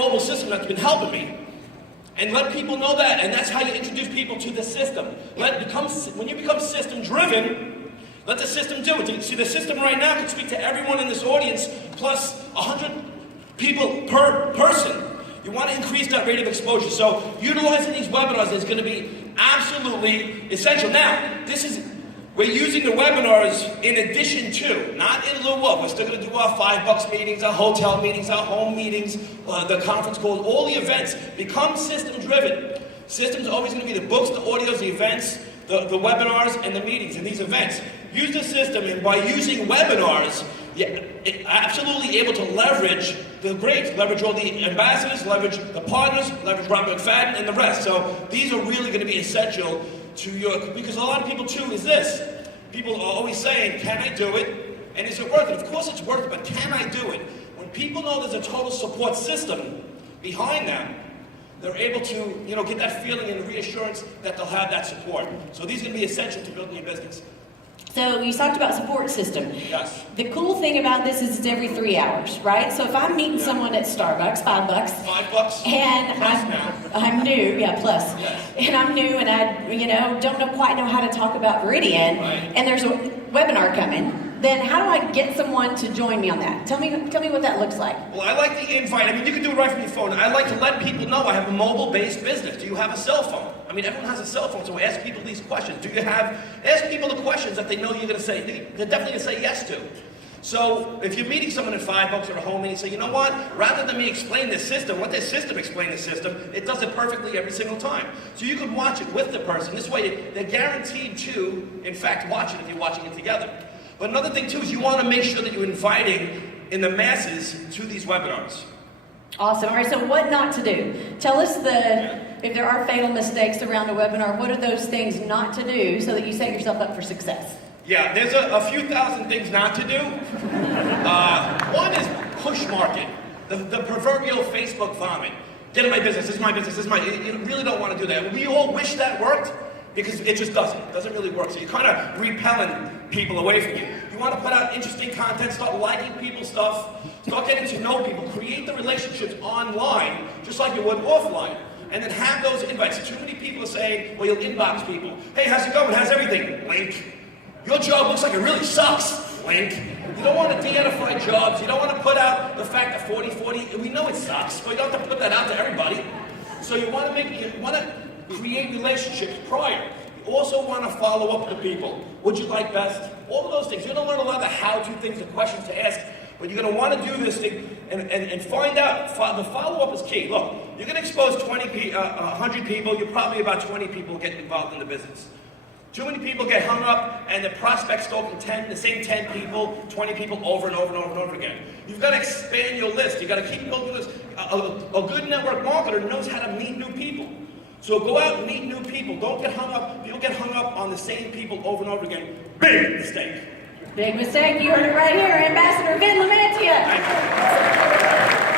mobile system that's been helping me. And let people know that, and that's how you introduce people to the system. When you become system-driven, let the system do it. See, the system right now can speak to everyone in this audience, plus 100 people per person. You want to increase that rate of exposure. So utilizing these webinars is going to be absolutely essential. Now, we're using the webinars in addition to, not in lieu of. We're still going to do our $5 meetings, our hotel meetings, our home meetings, the conference calls, all the events. Become system-driven. System's always going to be the books, the audios, the events, the webinars, and the meetings, and these events. Use the system, and by using webinars, you're absolutely able to leverage the greats, leverage all the ambassadors, leverage the partners, leverage Robert McFadden, and the rest. So these are really going to be essential to because a lot of people too is this. People are always saying, can I do it? And is it worth it? Of course it's worth it, but can I do it? When people know there's a total support system behind them, they're able to, get that feeling and reassurance that they'll have that support. So these are going to be essential to building your business. So you talked about support system. Yes. The cool thing about this is it's every 3 hours, right? So if I'm meeting someone at Starbucks, $5. $5. And I'm new, plus. Yes. And I'm new and I, don't quite know how to talk about Veridian. Right. And there's a webinar coming. Then how do I get someone to join me on that? Tell me what that looks like. Well, I like the invite. You can do it right from your phone. I like to let people know I have a mobile-based business. Do you have a cell phone? Everyone has a cell phone, so ask people these questions. Ask people the questions that they know you're going to say, they're definitely going to say yes to. So if you're meeting someone at $5 or a home meeting, say, you know what? Rather than me explain this system, let the system explain the system. It does it perfectly every single time. So you can watch it with the person. This way, they're guaranteed to, in fact, watch it if you're watching it together. But another thing, too, is you want to make sure that you're inviting in the masses to these webinars. Awesome. All right, so what not to do? Tell us if there are fatal mistakes around a webinar, what are those things not to do so that you set yourself up for success? Yeah, there's a few thousand things not to do. One is push market, the proverbial Facebook vomit. Get in my business, this is my business, you really don't want to do that. We all wish that worked, because it just doesn't. It doesn't really work. So you're kind of repelling people away from you. You want to put out interesting content, start liking people's stuff, start getting to know people, create the relationships online, just like you would offline. And then have those invites. Too many people are saying, well, you'll inbox people. Hey, how's it going? How's everything? Link. Your job looks like it really sucks. Link. You don't want to de-identify jobs. You don't want to put out the fact that 40-40, we know it sucks, but you don't have to put that out to everybody. So you want to create relationships prior. You also want to follow up with people. What'd you like best? All of those things. You're going to learn a lot of the how-to things, the questions to ask, but you're going to want to do this thing and find out. The follow-up is key. Look, you're going to expose 100 people. You're probably about 20 people get involved in the business. Too many people get hung up, and the prospects talking the same 10 people, 20 people over and over and over and over again. You've got to expand your list. You've got to keep building this. A good network marketer knows how to meet new people. So go out and meet new people. Don't get hung up. You'll get hung up on the same people over and over again. Big mistake. Big mistake. You heard it right here. Ambassador Vin Lamantia. Thank you.